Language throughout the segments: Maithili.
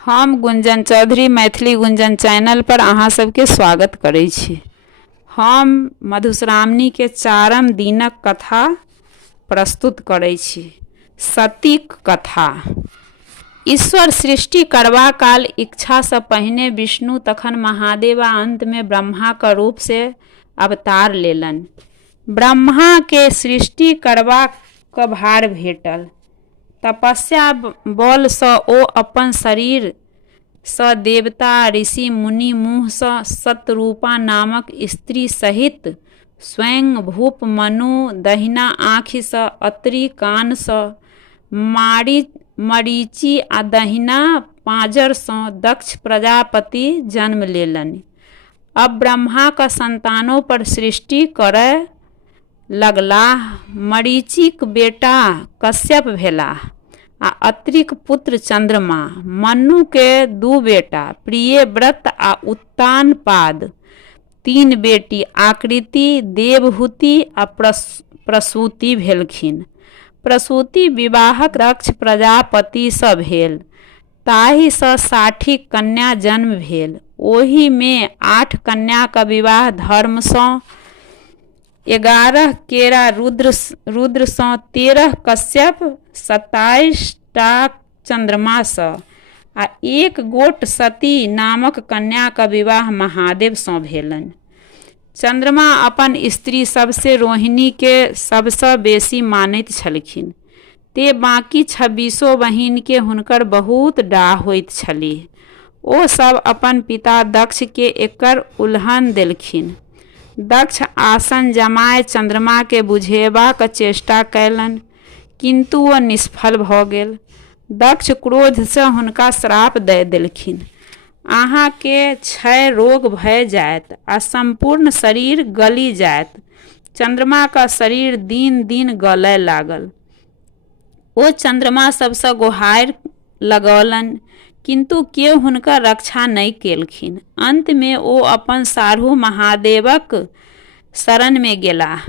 हम गुंजन चौधरी मैथिली गुंजन चैनल पर अहाँ सबके स्वागत करै छी। हम मधुश्रावणी के चारम दिनक कथा प्रस्तुत करै छी। सतीक कथा। ईश्वर सृष्टि करबा काल इच्छा से पहिने विष्णु तखन महादेव आ अंत में ब्रह्मा का रूप से अवतार लेलन। ब्रह्मा के सृष्टि करबा क भार भेटल। तपस्या बल सँ ओ अपन शरीर सँ देवता ऋषि मुनि मुँह सँ शतरूपा नामक स्त्री सहित स्वयं भूप मनु दहिना आँखि सँ अत्रि कान सँ मरीचि आ दहिना पाँजर सँ दक्ष प्रजापति जन्म लेलनि। अब ब्रह्मा का संतानों पर सृष्टि करय लगलाह। मरीचिक बेटा कश्यप भेलाह आ अत्रिक पुत्र चंद्रमा। मनु के दू बेटा प्रियव्रत आ उत्तानपाद, तीन बेटी आकृति, देवहूति आ प्रसूति भेलखिन। प्रसूति विवाहक दक्ष प्रजापति सँ भेल, ताहि सँ 60 कन्या जन्म भेल। ओहि में 8 कन्या का विवाह धर्म सँ, 11 केरा रुद्र सँ, 13 कश्यप, 27 टा चंद्रमा सँ आ 1 गोट सती नामक कन्या का विवाह महादेव सँ भेलनि। चंद्रमा अपन स्त्री सबसे रोहिणी के सबसँ बेसी मानैत छलखिन, ते बाकी 26 बहिन के हुनकर बहुत डाह होइत छलीह। ओ सब अपन पिता दक्ष के एकर उल्हन देलखिन। दक्ष आसन जमाय चंद्रमा के बुझेबाक चेष्टा कयलनि, किंतु ओ निष्फल भऽ गेल। दक्ष क्रोध सँ हुनका श्राप दऽ देलखिन, अहाँ के क्षय रोग भय जायत आ संपूर्ण शरीर गली जायत। चंद्रमा का शरीर दिन दिन गलय लागल। ओ चंद्रमा सबसँ गुहारि लगौलनि, किंतु केओ हुनकर रक्षा नहि केलखिन। अंत में ओ अपन साढ़ू महादेवक शरण में गेलाह।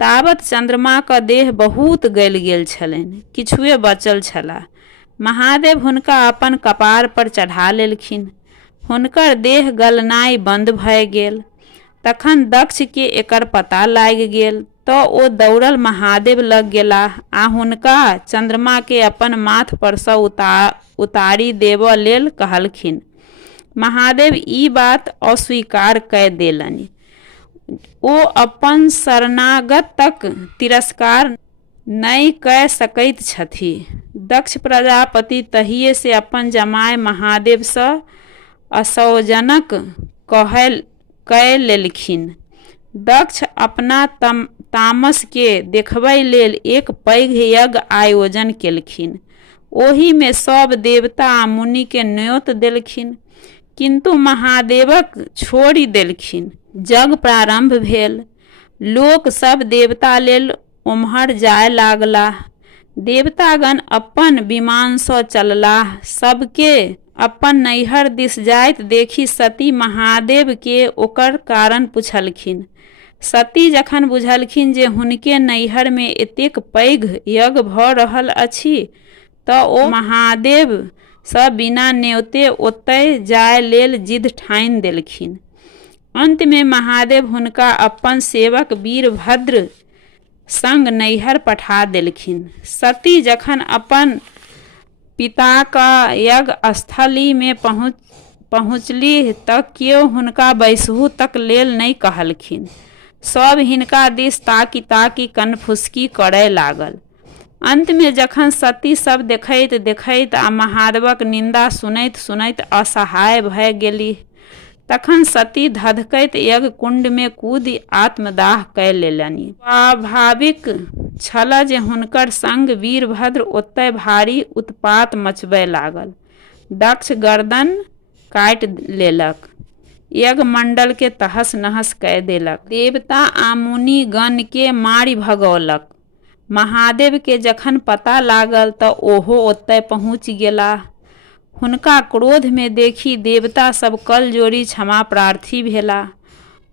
ताबत चंद्रमा का देह बहुत गलि गेल छलनि, किछुए बचल छलाह। महादेव हुनका अपन कपार पर चढ़ा लेलखिन। हुनकर देह गलनाइ बंद भऽ गेल। तखन दक्ष के एकर पता लागि गेल तऽ ओ दौड़ल महादेव लग गेलाह आ हुनका चंद्रमा के अपन माथ पर सँ उतारी देबऽ लेल कहलखिन। महादेव ई बात अस्वीकार कऽ देलनि। ओ अपन शरणागतक तिरस्कार नहि कऽ सकैत छथि। दक्ष प्रजापति तहिए से अपन जमाय महादेव सँ असौजनक कऽ लेलखिन। दक्ष अपना तामस के देखबै लेल एक पैघ यज्ञ आयोजन केलखिन। ओहि में सब देवता आ मुनि के न्योत देलखिन, किंतु महादेवक छोड़ि देलखिन। यज्ञ प्रारंभ भेल। लोक सब देवता लेल उम्हर जाय लागलाह। देवतागण अपन विमान सँ चललाह। सबके अपन नैहर दिस जाइत देखि सती महादेव के ओकर कारण पुछलखिन। सती जखन बुझलखिन जे हुनके नैहर में एतेक पैघ यज्ञ भऽ रहल अछि तऽ ओ महादेव सँ बिना न्योते ओतय जाय लेल जिद ठानि देलखिन। अंत में महादेव हुनका अपन सेवक वीरभद्र संग नैहर पठा देलखिन। सती जखन अपन पिताक यज्ञ स्थली में पहुँचलीह तऽ केओ हुनका बैसहु तक लेल नहि कहलखिन। सब हिनका दिस ताकि ताकि कनफुसकी करय लागल। अंत में जखन सती सब देखैत देखैत आ महादेवक निंदा सुनैत सुनैत असहाय भऽ गेलीह, तखन सती धधकैत यज्ञ कुंड में कूदि आत्मदाह कऽ लेलनि। स्वाभाविक छल जे हुनकर संग वीरभद्र ओतय भारी उत्पात मचबय लागल। दक्ष गर्दन काटि लेलक, यज्ञ मंडल के तहस नहस कऽ देलक। देवता आ मुनि गण के मारि भगौलक। महादेव के जखन पता लागल तऽ ओहो ओतय पहुँचि गेलाह। हुनका क्रोध में देखि देवता सब कल जोड़ी क्षमा प्रार्थी भेलाह।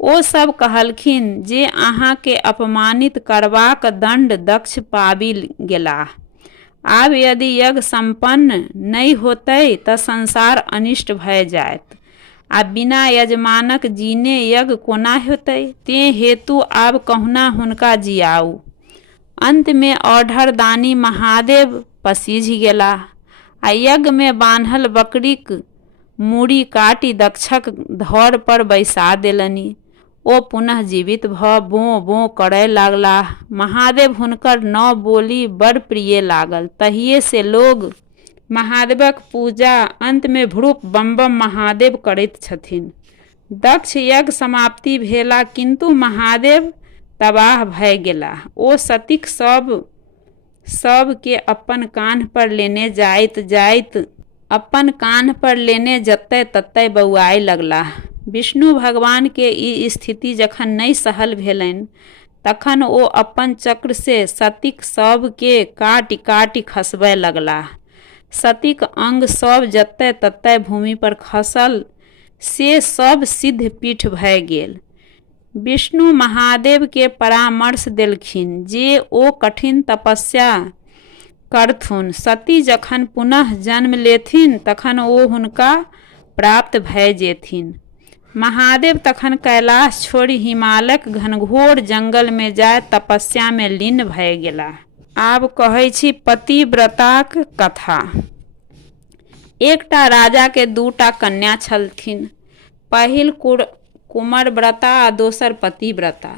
ओ सब कहलखिन जे अहाँ के अपमानित करबाक दंड दक्ष पाबि गेलाह आब यदि यज्ञ संपन्न नहीं होतै तऽ संसार अनिष्ट भय जायत आ बिना यजमानक जीने यज्ञ कोना होतै। तें हेतु आब कहुना हुनका जियाउ। अंत में औढ़र दानी महादेव पसीझ गेलाह आ यज्ञ में बान्हल बकरीक मूड़ी काटि दक्षक धड़ पर बैसा देलनि। ओ पुनः जीवित भऽ बों बों करय लागलाह। महादेव हुनकर नौ बोली बड़ प्रिय लागल। तहिए से लोग महादेवक पूजा अंत में भ्रूप बम बम महादेव करैत छथिन। दक्ष यज्ञ समाप्ति भेला किंतु महादेव तबाह भय गेलाह। ओ सतीक सब के अपन कान्ह पर लेने जाइत अपन कान्ह पर लेने जतय ततय बौआए लगलाह। विष्णु भगवान के ई स्थिति जखन नहीं सहल भेलनि तखन ओ अपन चक्र से सतीक सब के काटि काटि खसबय लगलाह। सतीक अंग सब जतय ततय भूमि पर खसल से सब सिद्ध पीठ भय गेल। विष्णु महादेव के परामर्श देलखिन जे ओ कठिन तपस्या करथुन। सती जखन पुनः जन्म लेथिन तखन ओ हुनका प्राप्त भय जेथिन। महादेव तखन कैलाश छोड़ि हिमालयक घनघोर जंगल में जाय तपस्या में लीन भय गेलाह। आब कहै छी पतिव्रताक कथा। एकटा राजा के दूटा कन्या छलथिन। पहिल कुमरव्रता आ दोसर पतिव्रता।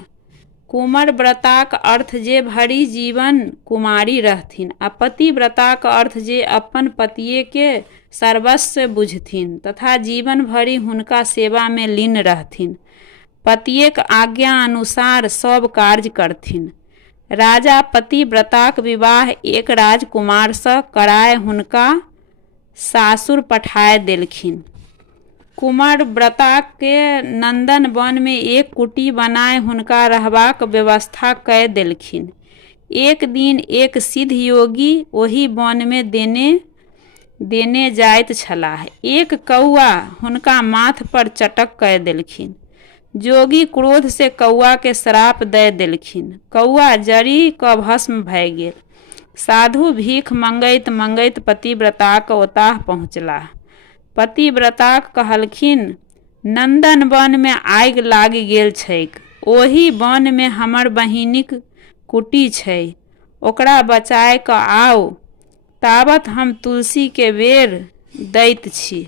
कुमरव्रताक अर्थ जे भरी जीवन कुमारी रहथिन आ पतिव्रताक अर्थ जे अपन पतिये के सर्वस्व बुझथिन तथा जीवन भरि हुनका सेवा में लीन रहथिन। पतियेक आज्ञा अनुसार सब कार्य करथिन। राजा पतिव्रताक विवाह एक राजकुमार सँ कराय हुनका सासुर पठाय देलखिन। कुमरव्रता के नंदन वन में एक कुटी बनाय हुनका रहबाक व्यवस्था कय देलखिन। एक दिन एक सिद्ध योगी ओही वन में देने जाइत छलाह। एक कौआ हुनका माथ पर चटक कय देलखिन। जोगी क्रोध से कौआ के श्राप दय देलखिन। कौआ जरि क भस्म भय गेल। साधु भीख मंगैत मंगैत पतिव्रताक ओताह पहुँचलाह। पतिव्रता कहलखिन, नंदन वन में आगि लागि गेल छैक। ओही वन में हमर बहिनीक कुटी छै। ओकरा बचाय क आउ, ताबत हम तुलसी के बेर दैत छी,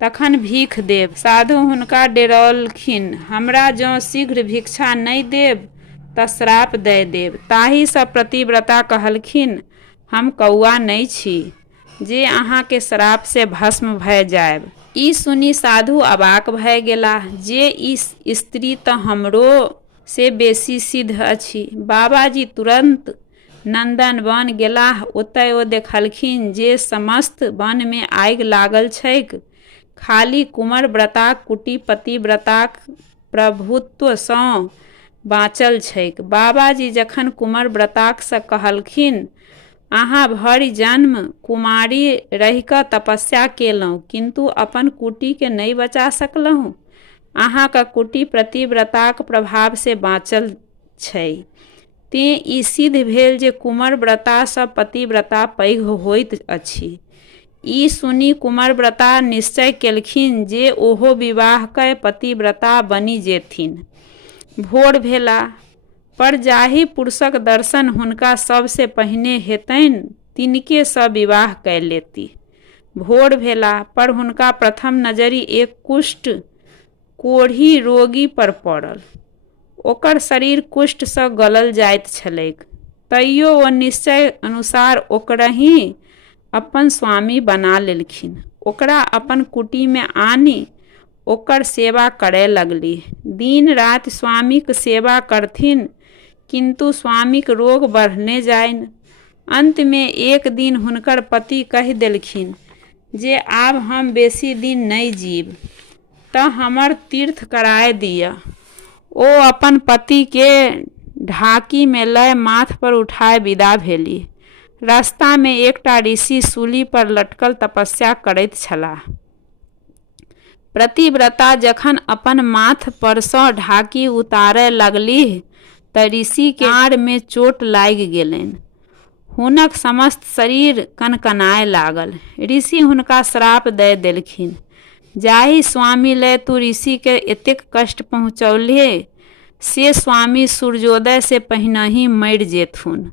तखन भीख देब। साधु हुनका डेरौलखिन, हमरा जँ शीघ्र भिक्षा नहि देब तऽ श्राप दय देब। ताहि सँ पतिव्रता कहलखिन, हम कौआ नहि छी जे अहाँ के श्राप से भस्म भय जायब। ई सुनी साधु अबाक भय गेलाह जे ई स्त्री तऽ हमरो से बेसी सिद्ध अछि। बाबाजी तुरंत नंदन वन गेलाह। ओतय ओ देखलखिन जे समस्त वन में आगि लागल छैक, खाली कुमरव्रताक कुटी पतिव्रताक प्रभुत्व सँ बाँचल छैक। बाबाजी जखन कुमरव्रताक सँ कहलखिन, अहाँ भरि जन्म कुमारी रहि क तपस्या केलहुँ किंतु अपन कुटी के नहीं बचा सकलहुँ। अहाँक कुटी पतिव्रताक प्रभाव से बाँचल छै। तें ई सिद्ध भेल जे कुमरव्रता सँ पतिव्रता पैघ होइत अछि। ई सुनी कुमरव्रता निश्चय केलखिन जे ओहो विवाह कय पतिव्रता बनि जेथिन। भोर भेला पर जाहि पुरुषक दर्शन हुनका सबसे पहिने हेतनि तिनके सँ विवाह कय लेती। भोर भेला पर हुनका प्रथम नजरि एक कुष्ठ कोढ़ी रोगी पर पड़ल। ओकर शरीर कुष्ठ सँ गलल जाइत छलैक। तैयो ओ निश्चय अनुसार ओकरहि अपन स्वामी बना लेलखिन। ओकरा अपन कुटी में आनि ओकर सेवा करय लगलीह। दिन राति स्वामीक सेवा करथिन किंतु स्वामीक रोग बढ़ने जाइन। अंत में एक दिन हुनकर पति कहि देलखिन जे आब हम बेसी दिन नहीं जीब, तऽ हमर तीर्थ कराय दिअ। ओ अपन पति के ढाकी में लय माथ पर उठाय विदा भेली। रास्ता में एकटा ऋषि सूली पर लटकल तपस्या करैत छलाह। पतिव्रता जखन अपन माथ पर सँ ढाकी उतारय लगलीह तऽ ऋषि के आड़ में चोट लागि गेलनि। हुनक समस्त शरीर कनकनाय लागल। ऋषि हुनका श्राप दे देलखिन, जाहि स्वामी लय तू ऋषि के एतेक कष्ट पहुँचौले से स्वामी सूर्योदय से पहिनहि मरि जेथुन।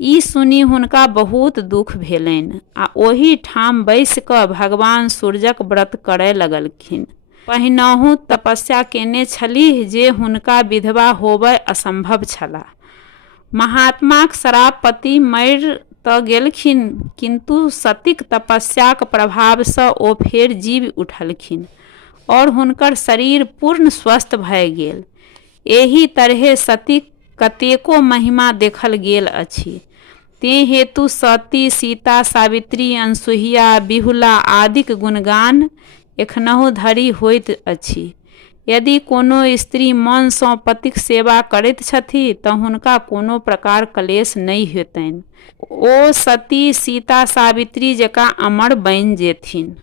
ई सुनी हुनका बहुत दुख भेलनि आ ओही ठाम बैस कऽ भगवान सूर्यक व्रत करय लगलखिन। पहिनहु तपस्या केने छलीह जे हुनका विधवा होबय असंभव छला। महात्माक श्राप पति मरि तऽ गेलखिन, किंतु सतीक तपस्याक प्रभावसँ ओ फेर जीव उठलखिन और हुनकर शरीर पूर्ण स्वस्थ भए गेल। एही तरहे सतीक कतेको महिमा देखल गेल अछि। तें हेतु सती, सीता, सावित्री, अनसुईया, बिहुला आदिक गुणगान एखनहु धरि होइत अछि। यदि कोनो स्त्री मन सँ पतिक सेवा करैत छथि तऽ हुनका कोनो प्रकार क्लेश नहि हेतनि। ओ सती, सीता, सावित्री जकाँ अमर बनि जेथिन।